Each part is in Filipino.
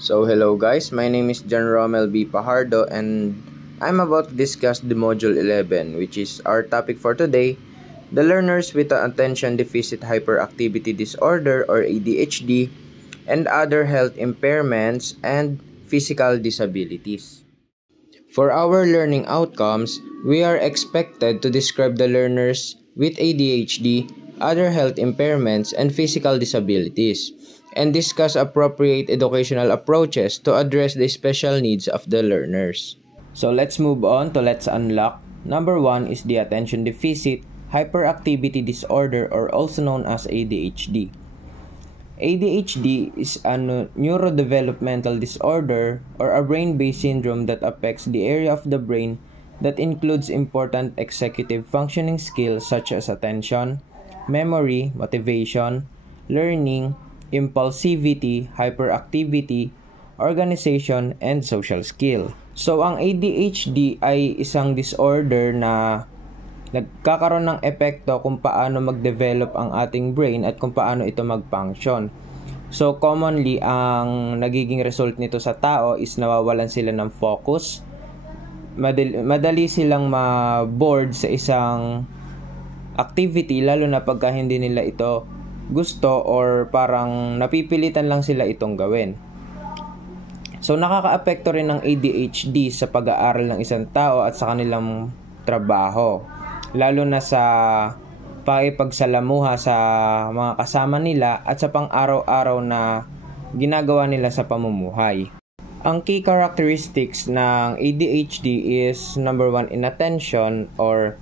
So hello guys, my name is John Romel B. Pajardo and I'm about to discuss the Module 11, which is our topic for today, the learners with an attention deficit hyperactivity disorder or ADHD and other health impairments and physical disabilities. For our learning outcomes, we are expected to describe the learners with ADHD, other health impairments, and physical disabilities, and discuss appropriate educational approaches to address the special needs of the learners. So let's move on to Let's Unlock. Number 1 is the attention deficit hyperactivity disorder, or also known as ADHD. ADHD is a neurodevelopmental disorder or a brain-based syndrome that affects the area of the brain that includes important executive functioning skills such as attention, memory, motivation, learning, impulsivity, hyperactivity, organization, and social skill. So, ang ADHD ay isang disorder na nagkakaroon ng epekto kung paano mag-develop ang ating brain at kung paano ito mag-function. So, commonly, ang nagiging result nito sa tao is nawawalan sila ng focus. Madali silang ma-bored sa isang activity, lalo na pagka hindi nila ito gusto or parang napipilitan lang sila itong gawin. So, nakaka-apekto rin ng ADHD sa pag-aaral ng isang tao at sa kanilang trabaho, lalo na sa pakipagsalamuha sa mga kasama nila at sa pang-araw-araw na ginagawa nila sa pamumuhay. Ang key characteristics ng ADHD is number 1, inattention or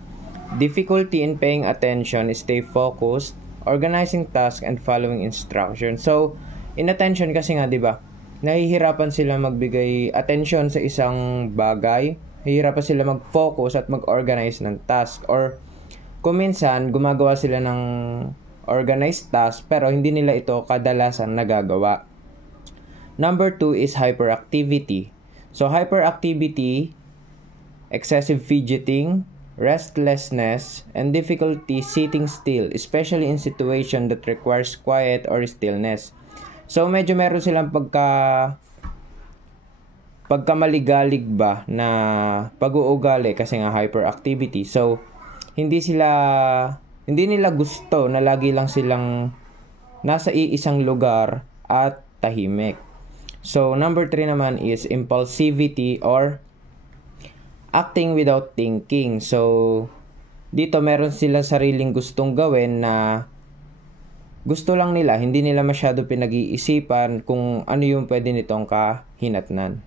difficulty in paying attention, stay focused, organizing tasks, and following instructions. So, inattention kasi nga, di ba? Nahihirapan sila magbigay attention sa isang bagay, hihirapan sila mag-focus at mag-organize ng task, or kung minsan gumagawa sila ng organized task pero hindi nila ito kadalasan nagagawa. Number 2 is hyperactivity. So hyperactivity, excessive fidgeting, restlessness, and difficulty sitting still, especially in situation that requires quiet or stillness. So medyo meron silang pagkamaligalig ba na pag-uugali kasi nga hyperactivity. So hindi nila gusto na lagi lang silang nasa iisang lugar at tahimik. So number 3 naman is impulsivity or acting without thinking. So dito meron sila sariling gustong gawin na gusto lang nila, hindi nila masyado pinag-iisipan kung ano yung pwede nitong kahinatnan.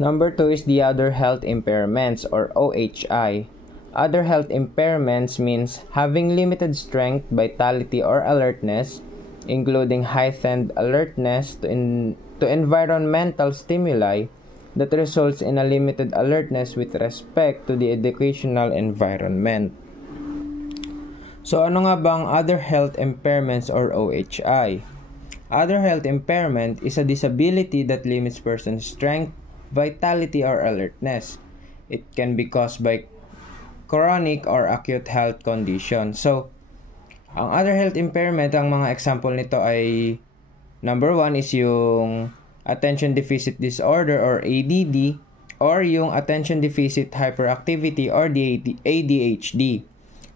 Number 2 is the other health impairments or OHI. Other health impairments means having limited strength, vitality, or alertness, including heightened alertness to environmental stimuli that results in a limited alertness with respect to the educational environment. So, ano nga bang other health impairments or OHI? Other health impairment is a disability that limits person's strength, vitality, or alertness. It can be caused by chronic or acute health condition. So, ang other health impairment, ang mga example nito ay number 1 is yung attention deficit disorder or ADD, or yung attention deficit hyperactivity or ADHD.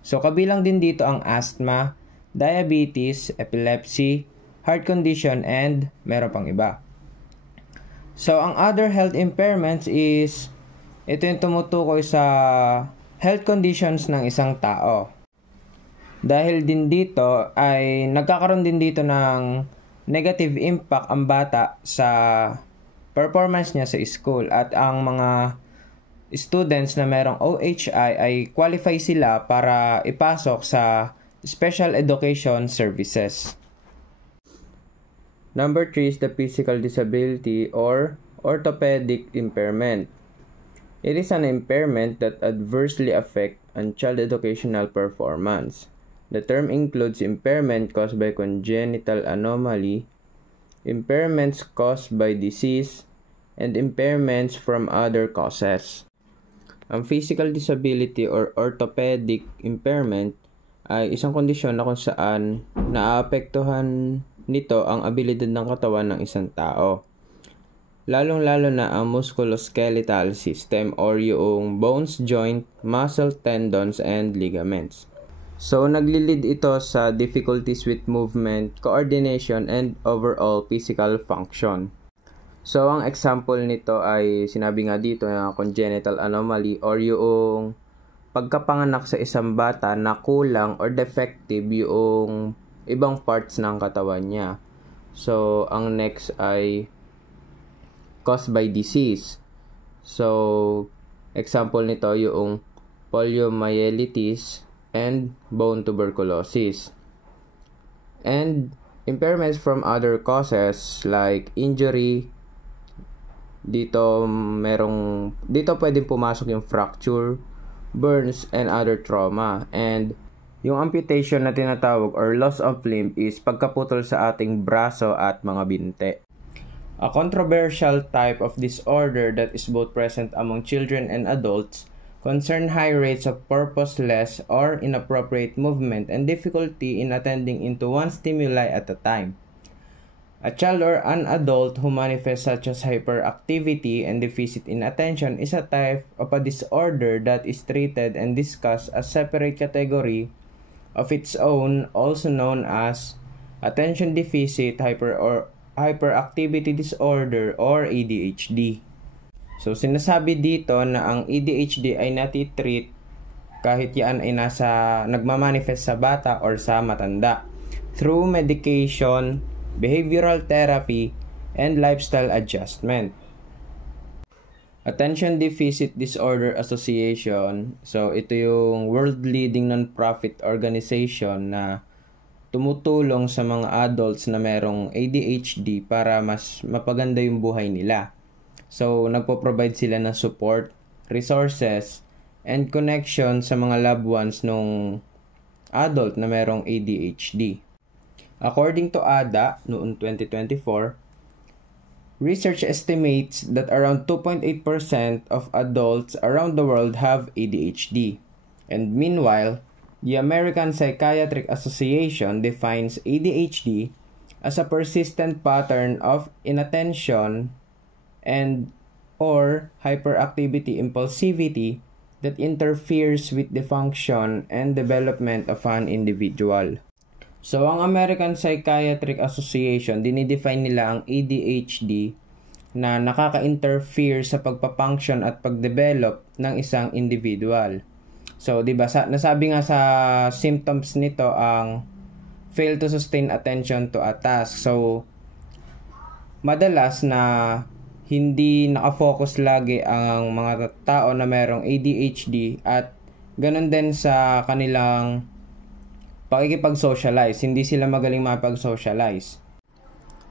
So, kabilang din dito ang asthma, diabetes, epilepsy, heart condition, and meron pang iba. So, ang other health impairments is, ito yung tumutukoy sa health conditions ng isang tao. Dahil din dito, ay nagkakaroon din dito ng negative impact ang bata sa performance niya sa school. At ang mga students na merong OHI ay qualify sila para ipasok sa special education services. Number 3 is the physical disability or orthopedic impairment. It is an impairment that adversely affects a child's educational performance. The term includes impairment caused by congenital anomaly, impairments caused by disease, and impairments from other causes. Ang physical disability or orthopedic impairment ay isang kondisyon na kung saan naaapektuhan nito ang abilidad ng katawan ng isang tao. lalong-lalo na ang musculoskeletal system or yung bones, joint, muscle, tendons, and ligaments. So, naglilid ito sa difficulties with movement, coordination, and overall physical function. So, ang example nito ay sinabi nga dito na congenital anomaly or yung pagkapanganak sa isang bata na kulang or defective yung ibang parts ng katawan niya. So, ang next ay caused by disease. So, example nito yung poliomyelitis and bone tuberculosis. And impairments from other causes like injury. Dito pwedeng pumasok yung fracture, burns, and other trauma. And yung amputation na tinatawag or loss of limb is pagkaputol sa ating braso at mga binte. A controversial type of disorder that is both present among children and adults concern high rates of purposeless or inappropriate movement and difficulty in attending into one stimuli at a time. A child or an adult who manifests such as hyperactivity and deficit in attention is a type of a disorder that is treated and discussed as separate category of its own, also known as attention deficit hyperactivity disorder or ADHD. So, sinasabi dito na ang ADHD ay natitreat kahit yan ay nagmamanifest sa bata or sa matanda through medication, behavioral therapy, and lifestyle adjustment. Attention Deficit Disorder Association, so ito yung world-leading non-profit organization na tumutulong sa mga adults na merong ADHD para mas mapaganda yung buhay nila. So, nagpo-provide sila ng support, resources, and connection sa mga loved ones nung adult na merong ADHD. According to ADA, noong 2024, research estimates that around 2.8% of adults around the world have ADHD. And meanwhile, the American Psychiatric Association defines ADHD as a persistent pattern of inattention and or hyperactivity impulsivity that interferes with the function and development of an individual. So, ang American Psychiatric Association, dinidefine nila ang ADHD na nakaka-interfere sa pagpapunction at pagdevelop ng isang individual. So, di ba, nasabi nga sa symptoms nito ang fail to sustain attention to a task. So, madalas na hindi nakafocus lagi ang mga tao na merong ADHD at ganun din sa kanilang pakikipag-socialize. Hindi sila magaling makipag-socialize.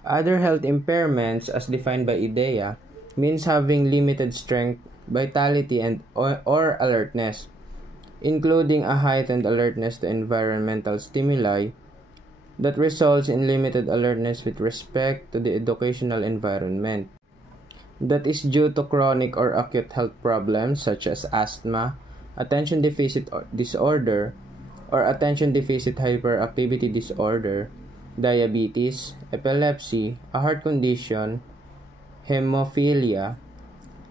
Other health impairments as defined by IDEA means having limited strength, vitality, and or alertness, including a heightened alertness to environmental stimuli that results in limited alertness with respect to the educational environment. That is due to chronic or acute health problems such as asthma, attention deficit disorder, or attention deficit hyperactivity disorder, diabetes, epilepsy, a heart condition, hemophilia,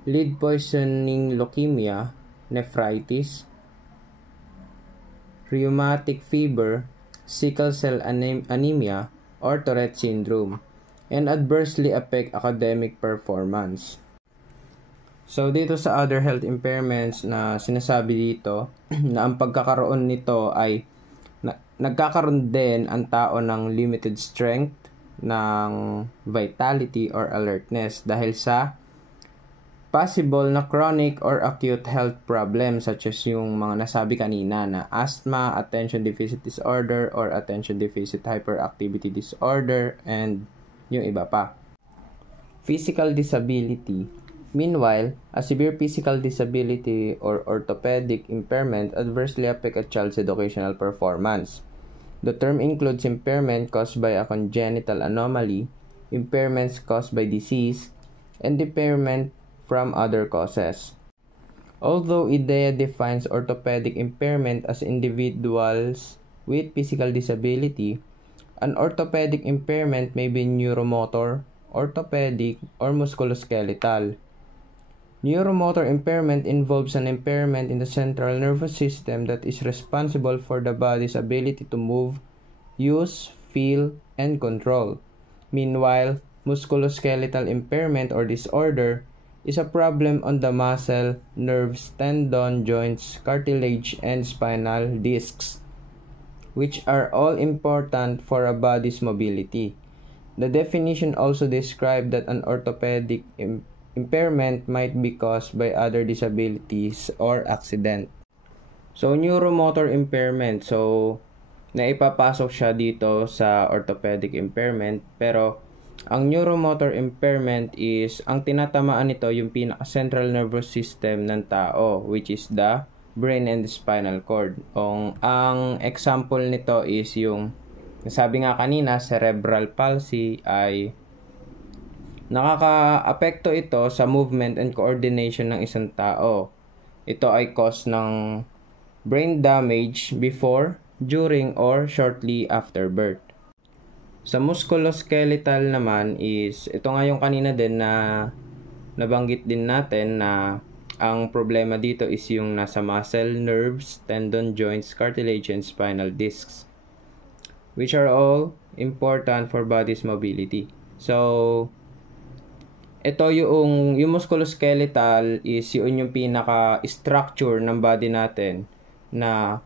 lead poisoning leukemia, nephritis, rheumatic fever, sickle cell anemia, or Tourette syndrome, and adversely affect academic performance. So, dito sa other health impairments na sinasabi dito, na ang pagkakaroon nito ay nagkakaroon din ang tao ng limited strength, ng vitality or alertness dahil sa possible na chronic or acute health problems such as yung mga nasabi kanina na asthma, attention deficit disorder, or attention deficit hyperactivity disorder, and yung iba pa. Physical disability. Meanwhile, a severe physical disability or orthopedic impairment adversely affect a child's educational performance. The term includes impairment caused by a congenital anomaly, impairments caused by disease, and impairment from other causes. Although IDEA defines orthopedic impairment as individuals with physical disability, an orthopedic impairment may be neuromotor orthopedic, or musculoskeletal. Neuromotor impairment involves an impairment in the central nervous system that is responsible for the body's ability to move, use, feel, and control. Meanwhile, musculoskeletal impairment or disorder is a problem on the muscle, nerves, tendon, joints, cartilage, and spinal discs, which are all important for a body's mobility. The definition also described that an orthopedic impairment might be caused by other disabilities or accident. So, neuromotor impairment. So, naipapasok siya dito sa orthopedic impairment. Pero, ang neuromotor impairment is, ang tinatamaan nito yung pinaka-central nervous system ng tao, which is the brain and the spinal cord. Ang example nito is yung, sabi nga kanina, cerebral palsy ay nakaka-apekto ito sa movement and coordination ng isang tao. Ito ay cause ng brain damage before, during, or shortly after birth. Sa musculoskeletal naman is, ito nga yung kanina din na nabanggit din natin na ang problema dito is yung nasa muscle, nerves, tendon, joints, cartilage, and spinal discs, which are all important for body's mobility. So, ito yung musculoskeletal is yung pinaka-structure ng body natin na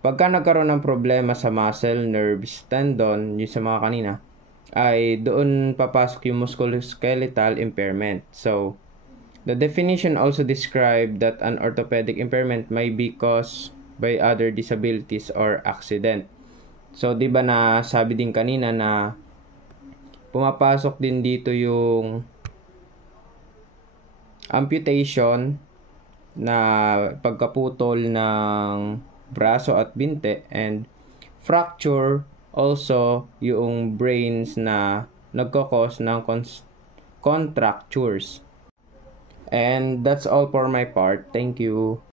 pagka nagkaroon ng problema sa muscle, nerves, tendon, yung sa mga kanina, ay doon papasok yung musculoskeletal impairment. So, the definition also described that an orthopedic impairment may be caused by other disabilities or accident. So, di ba na sabi din kanina na pumapasok din dito yung amputation na pagkaputol ng braso at binte, and fracture also yung brains na nagkakos ng contractures. And that's all for my part. Thank you.